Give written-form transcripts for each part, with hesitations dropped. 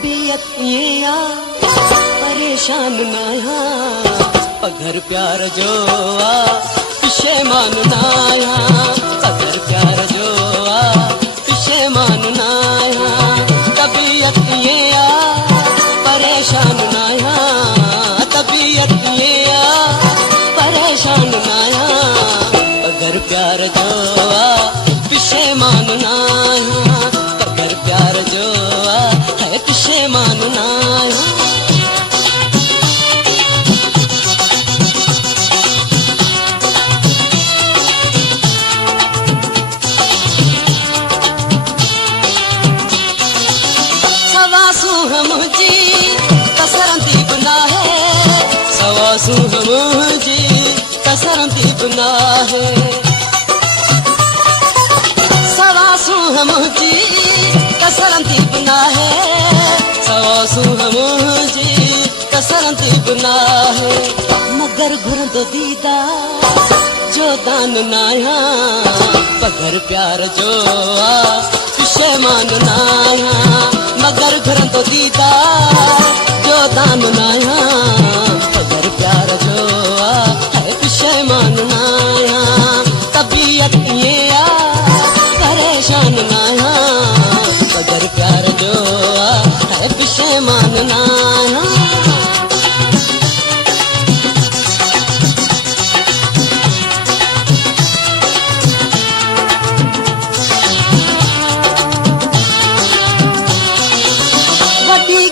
तबीयत ये आ परेशान ना या पगर प्यार जो आ पिशेमान ना या पगर प्यार जो आ पिशेमान ना या तबीयत ये आ परेशान ना या तबीयत ये आ परेशान ना या पगर प्यार जो आ पिशेमान ना या पगर प्यार जो आ है पिशेमान ना या मुझी कसरती बना है सवासू मुझी कसरती बना है सवासू मुझी कसरती बना है सवासू मुझी कसरती बना है मगर घुर दो दीदा जो दान नाया पगर प्यार जो आ पिशेमान नाया मगर घर तो दीदार जो दान नाया पगर प्यार जो आ है पिशेमान नाया तबीयत ये आ परेशान नाया पगर प्यार जो आ है पिशेमान नाया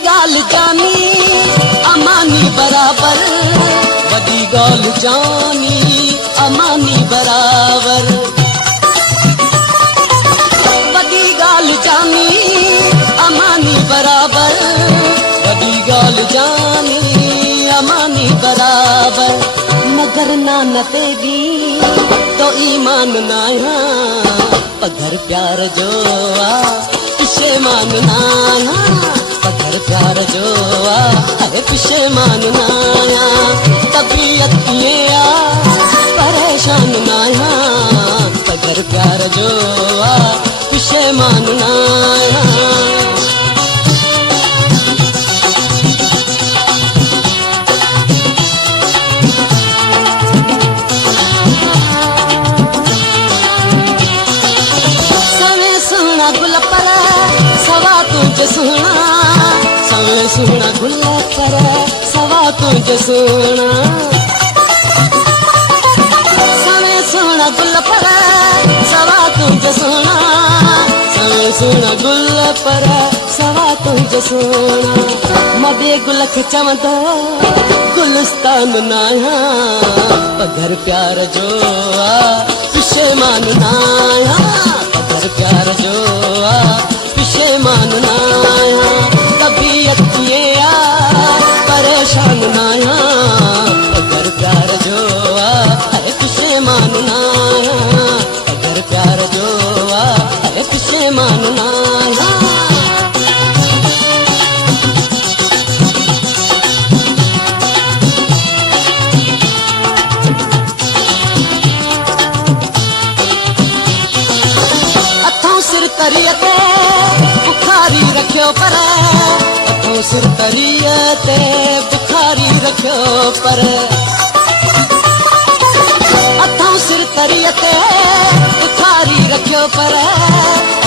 गाल जानी अमानी बराबर वडी गाल जानी अमानी बराबर वडी गाल जानी अमानी बराबर वडी गाल जानी अमानी बराबर मगर नानते भी तो ईमान नाया पगर प्यार जो आ पिशेमान नाया पगर प्यार जो आ है पिशेमान नाया तबीयत ये आ परेशान नाया पगर प्यार जो आ पिशेमान नाया सवे सुना गुल पर सवा तुझे सुना सवे सुना गुल पर सवा तुझे सुना सवे सुना गुल पर सवा तुझे सुना सवे सुना गुल पर सवा तुझे सुना मबे गुल खे चवंदो गुलिस्तान नाया पगर प्यार जो आ पिशेमान नाया पगर प्यार जो आ पिशेमान नाया तबीयत ये आ परेशान नाया पगर प्यार जो आ है पिशेमान नाया पगर प्यार जो आ है पिशेमान नाया अथों सिर तरियते बुखारी रखियो पर अथों सिर तरियते बुखारी रखियो पर अथों सिर तरियते बुखारी रखियो पर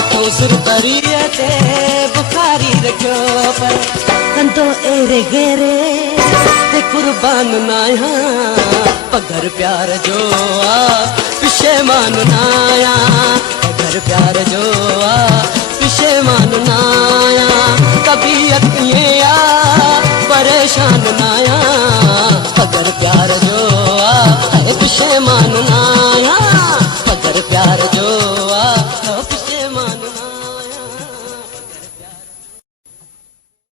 अथों सिर तरियते बुखारी रखियो पर कंदो एरे गेरे ते कुर्बान नाया पगर प्यार जो आ पिशेमान नाया पगर प्यार जो आ पिशेमान नाया तबीयत ये आ परेशान नाया पगर प्यार जो आ है पिशेमान नाया